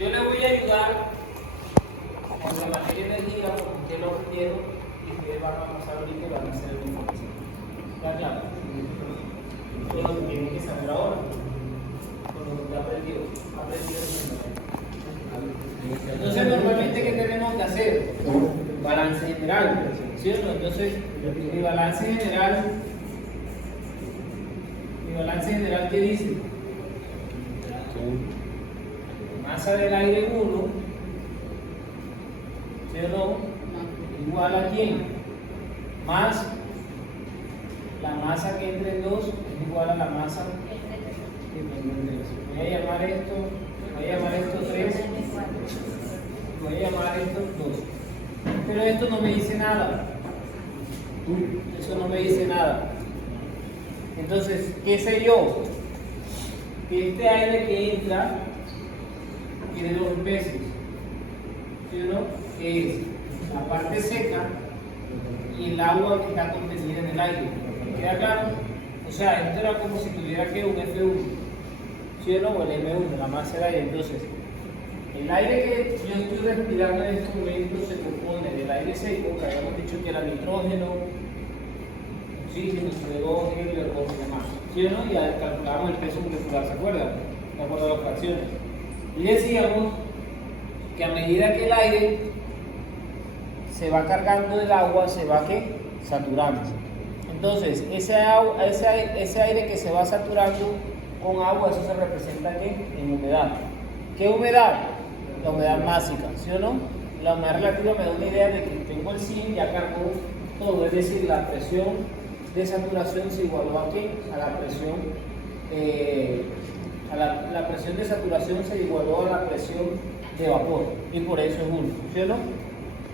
Yo le voy a ayudar con la materia de energía porque usted lo quiero y ustedes van a pasar ahorita y van a hacer la información. ¿Está claro? Esto es lo que tienen que saber ahora. Con lo que usted aprendió. Entonces, normalmente, ¿qué tenemos que hacer? Balance general, ¿cierto? Entonces, mi balance general, ¿qué dice? Masa del aire 1, ¿sí o no? Igual a quién? Más la masa que entre en 2 es igual a la masa que entre en 3. Voy a llamar esto 3, voy a llamar esto 2. Pero esto no me dice nada. Eso no me dice nada. Entonces, ¿qué sé yo? Que este aire que entra tiene dos especies. ¿Sí o no? Que es la parte seca y el agua que está contenida en el aire. ¿Queda claro? O sea, esto era como si tuviera que un F1. ¿Sí o no? O el M1, la masa del aire. Entonces, el aire que yo estoy respirando en este momento se compone del aire seco, que habíamos dicho que era nitrógeno, oxígeno, CO2, helio, argón y demás. ¿Sí o no? Y calculamos el peso molecular, ¿se acuerdan? De acuerdo a las fracciones. Y decíamos que a medida que el aire se va cargando del agua, se va saturando. Entonces, ese aire que se va saturando con agua, eso se representa en humedad. ¿Qué humedad? La humedad másica, ¿sí o no? La humedad relativa me da una idea de que tengo el 100, ya cargó todo, es decir, la presión de saturación se igualó a ¿qué? A la presión, la presión de saturación se igualó a la presión de vapor, y por eso es 1, ¿sí o no?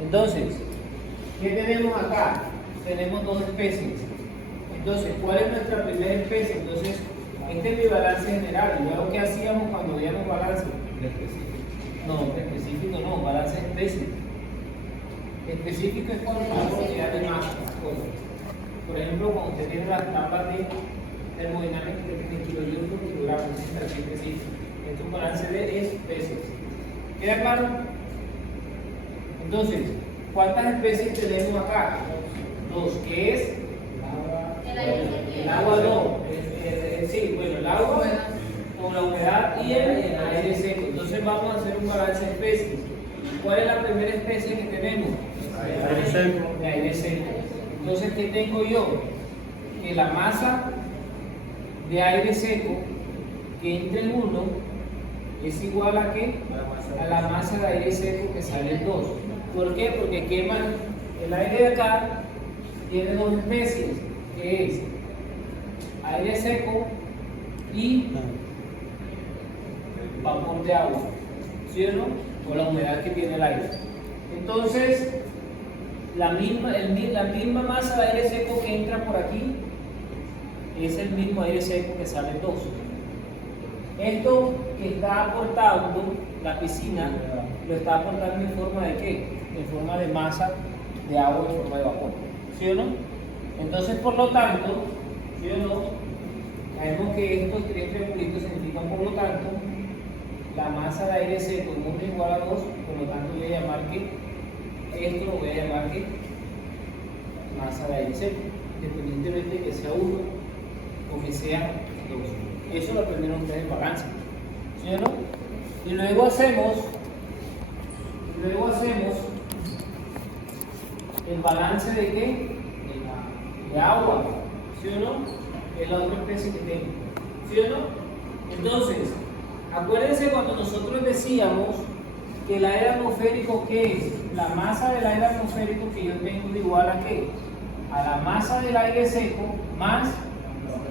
Entonces, ¿qué tenemos acá? Tenemos dos especies. Entonces, ¿cuál es nuestra primera especie? Entonces, este es mi balance general. ¿Y luego qué hacíamos cuando veíamos balance? No, específico no, balance de especie. Específico es cuando la propiedad de masa. Por ejemplo, cuando usted tiene las tablas de termodinámica que tiene kilojoules por kilogramo, es específico. Esto es un balance de especies. ¿Queda claro? Entonces, ¿cuántas especies tenemos acá? Dos, ¿qué es? El agua no. Sí, bueno, el agua con la humedad y el aire seco. Entonces vamos a hacer un balance de especies. ¿Cuál es la primera especie que tenemos? Aire seco. De aire seco. Entonces, ¿qué tengo yo? Que la masa de aire seco que entra en 1 es igual a ¿qué? A la masa de aire seco que sale en 2. ¿Por qué? Porque queman el aire de acá, tiene dos especies, que es aire seco y vapor de agua, ¿sí o no? O la humedad que tiene el aire. Entonces, la misma masa de aire seco que entra por aquí es el mismo aire seco que sale en 2. Esto que está aportando la piscina, lo está aportando en forma de ¿qué? En forma de masa de agua en forma de vapor, ¿sí o no? Entonces, por lo tanto, ¿sí o no? Sabemos que estos tres triangulitos significan, por lo tanto, la masa de aire seco en 1 igual a 2, por lo tanto voy a llamar que esto lo voy a llamar que masa de aire seco, independientemente de que sea 1 o que sea 2. Eso lo aprendieron ustedes en balance, ¿sí o no? Y luego hacemos el balance de ¿qué? De agua, ¿sí o no? Es la otra especie que tengo, ¿sí o no? Entonces, acuérdense cuando nosotros decíamos que el aire atmosférico, ¿qué es? La masa del aire atmosférico que yo tengo es igual a ¿qué? A la masa del aire seco más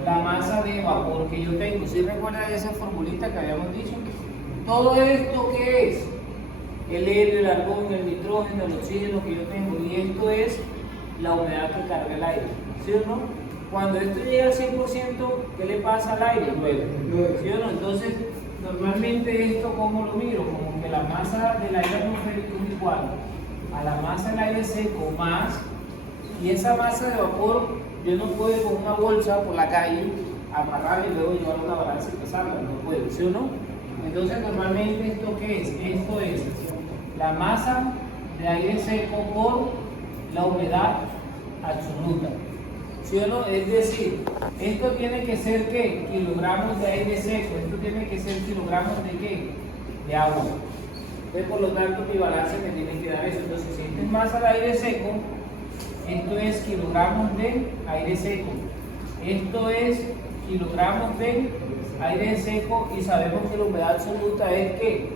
la masa de vapor que yo tengo. ¿Sí recuerdan esa formulita que habíamos dicho? Todo esto, ¿qué es? El helio, el argón, el nitrógeno, el oxígeno que yo tengo, y esto es la humedad que carga el aire, ¿sí o no? Cuando esto llega al 100%, ¿qué le pasa al aire? ¿Sí o no? Entonces, normalmente esto, ¿cómo lo miro? Como que la masa del aire atmosférico es igual a la masa del aire seco más, y esa masa de vapor, yo no puedo con una bolsa por la calle amarrarla y luego llevarla a una balanza y pesarla, no puedo, ¿sí o no? Entonces normalmente ¿esto qué es? Esto es la masa de aire seco por la humedad absoluta. ¿Sí o no? Es decir, esto tiene que ser ¿qué? Kilogramos de aire seco. Esto tiene que ser kilogramos de ¿qué? De agua. Entonces, por lo tanto, mi balance me tiene que dar eso. Entonces, si esto es masa de aire seco, esto es kilogramos de aire seco. Esto es kilogramos de aire seco y sabemos que la humedad absoluta es que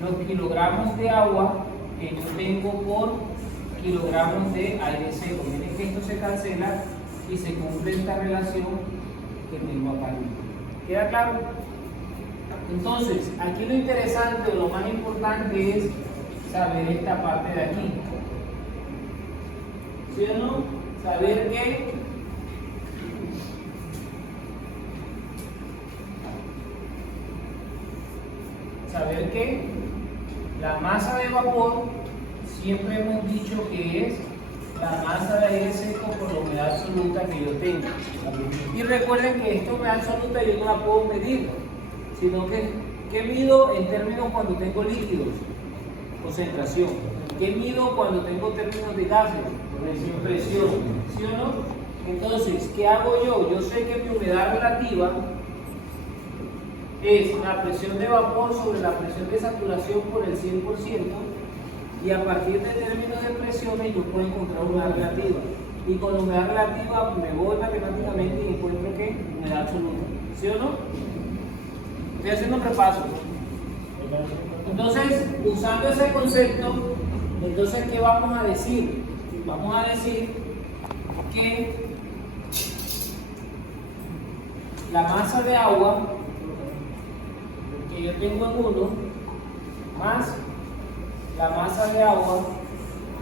los kilogramos de agua que yo tengo por kilogramos de aire seco. Miren que esto se cancela y se cumple esta relación que tengo acá. ¿Queda claro? Entonces, aquí lo interesante o lo más importante es saber esta parte de aquí. ¿Sí o no? Saber que la masa de vapor siempre hemos dicho que es la masa de aire seco por la humedad absoluta que yo tengo. Y recuerden que esta humedad absoluta yo no la puedo medir, sino que ¿qué mido en términos cuando tengo líquidos? Concentración. ¿Qué mido cuando tengo términos de gases? Presión. ¿Sí o no? Entonces, ¿qué hago yo? Yo sé que mi humedad relativa es la presión de vapor sobre la presión de saturación por el 100%, y a partir de términos de presiones yo puedo encontrar humedad relativa. Y con la humedad relativa me voy matemáticamente y encuentro que humedad absoluta. ¿Sí o no? Estoy haciendo un repaso. Entonces, usando ese concepto, entonces, ¿qué vamos a decir? Vamos a decir que la masa de agua que yo tengo en 1 más la masa de agua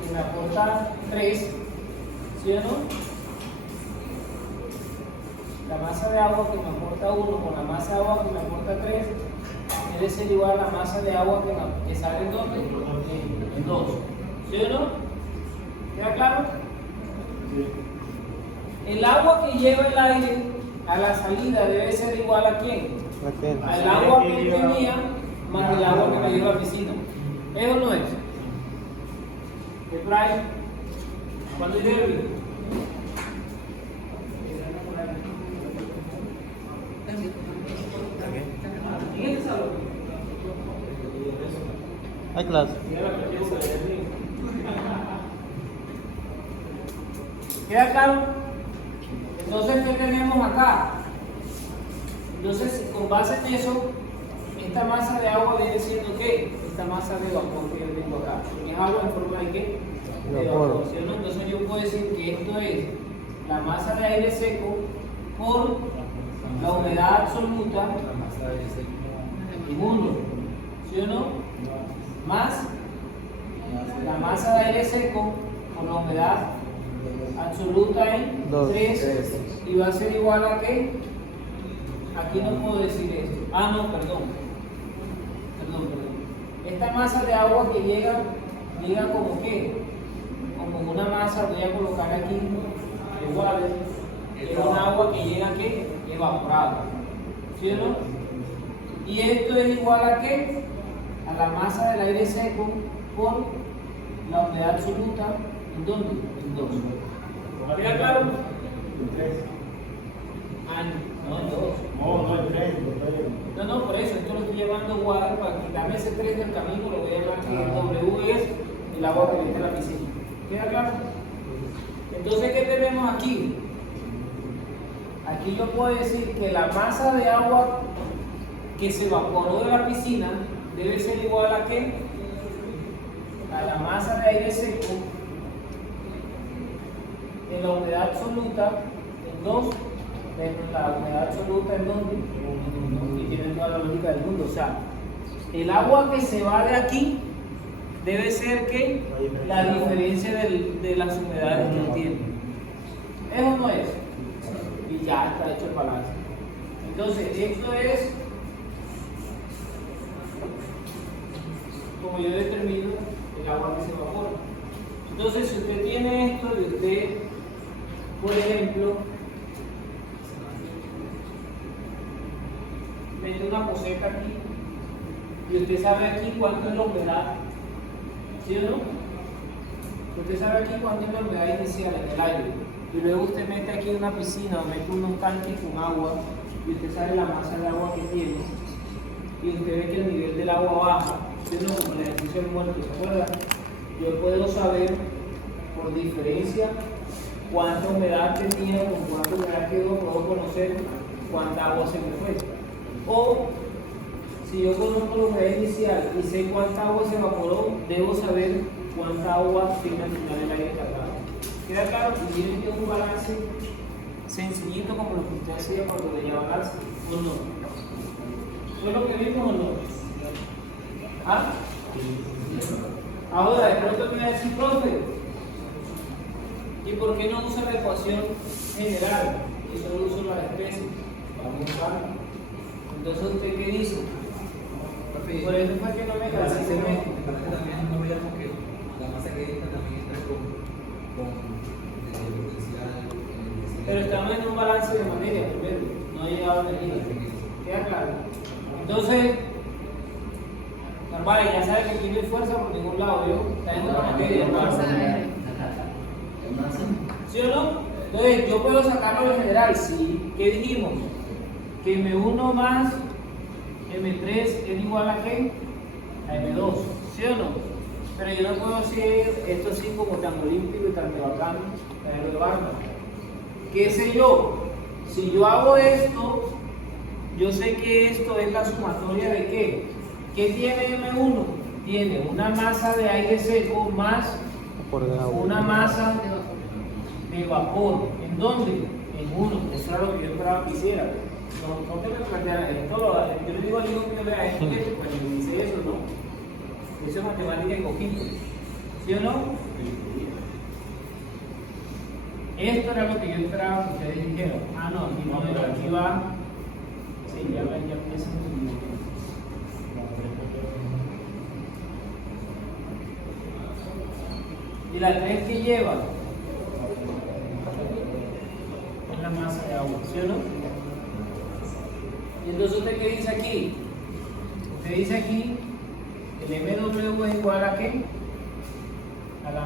que me aporta 3, ¿sí o no? La masa de agua que me aporta 1 con la masa de agua que me aporta 3 debe ser igual a la masa de agua que sale en ¿dónde? En 2. ¿Sí o no? ¿Queda claro? Sí. El agua que lleva el aire a la salida debe ser igual a ¿quién? Al agua que tenía más el agua que me lleva a la piscina. ¿Eso no es? ¿Qué trae? ¿Cuándo llueve? ¿En este salón? Hay clase. ¿Queda claro? Entonces, ¿qué tenemos acá? Entonces, con base en eso, esta masa de agua viene siendo ¿qué? Esta masa de vapor que yo tengo acá. ¿Es agua en forma de qué? De vapor. ¿Sí? Entonces, yo puedo decir que esto es la masa de aire seco por la humedad absoluta en 1. ¿Sí o no? Más la masa de aire seco por la humedad absoluta en 3, y va a ser igual a ¿qué? Aquí no puedo decir esto. Ah, no, perdón. Esta masa de agua que llega como ¿qué? Como una masa, voy a colocar aquí igual, es un agua que llega ¿qué? Evaporada. ¿Sí o no? Y esto es igual a ¿qué? A la masa del aire seco por la humedad absoluta, ¿en dónde? En 2. ¿Queda claro? No, en 2. No, en 3. No, por eso, esto lo estoy llevando a water para quitarme ese 3 del camino, lo voy a llamar que el W es el agua que viene de la piscina. ¿Queda claro? Entonces, ¿qué tenemos aquí? Aquí yo puedo decir que la masa de agua que se evaporó de la piscina debe ser igual a ¿qué? A la masa de aire seco en la humedad absoluta en 2, la humedad absoluta en ¿dónde? Y tiene toda la lógica del mundo. O sea, el agua que se va de aquí debe ser que la diferencia de las humedades que tiene. ¿Eso no es? Y ya está hecho el balance. Entonces, esto es como yo determino el agua que se evapora. Entonces, si usted tiene esto y usted, por ejemplo, mete una poceta aquí usted sabe aquí cuánto es la humedad, ¿sí o no? Usted sabe aquí cuánto es la humedad inicial en el aire. Y luego usted mete aquí una piscina o mete unos tanques con agua y usted sabe la masa de agua que tiene. Y usted ve que el nivel del agua baja, ¿sí o no? Como el ejercicio del muerto, ¿se acuerda? Yo puedo saber por diferencia cuánta humedad tenía, con cuánta humedad quedó, puedo conocer cuánta agua se me fue. O si yo conozco la humedad inicial y sé cuánta agua se evaporó, debo saber cuánta agua tiene al final el aire cargado. ¿Queda claro? Y tiene que un balance sencillito como lo que usted hacía cuando veía balance, ¿o no? ¿Fue lo que vimos o no? ¿Ah? Ahora, de pronto me va a decir, profe, ¿y por qué no usa la ecuación general y solo uso la especie? Vamos a usarla. Entonces, ¿usted qué dice? Por eso fue que no me cansé de meter. También no veíamos que la masa que entra también entra con potencial. Pero estamos en un balance de materia primero, no ha llegado a energía. ¿Queda claro? Entonces, normales, ya sabe que aquí no hay fuerza por ningún lado, ¿yo? Está en una materia, ¿sí o no? Entonces, yo puedo sacarlo en general, sí. ¿Qué dijimos? Que M1 más M3 es igual a ¿qué? A M2, ¿sí o no? Pero yo no puedo hacer esto así como tan olímpico y tan de bacán, de barba. ¿Qué sé yo? Si yo hago esto, yo sé que esto es la sumatoria de ¿qué? ¿Qué tiene M1? Tiene una masa de aire seco más una masa de vapor. ¿En dónde? En 1. Eso era lo que yo esperaba que hiciera. No te me plantearas esto. Yo le digo al hijo que yo vea esto, pues me dice eso, ¿no? Eso es matemática en coquito. ¿Sí o no? Esto era lo que yo esperaba que ustedes dijeran. Ah, no, aquí no, pero aquí va. Sí, ya empieza a subir. ¿Y la 3 que lleva? Es la masa de agua, ¿sí o no? Y entonces, ¿usted qué dice aquí? Usted dice aquí, el MW es igual a ¿qué? A la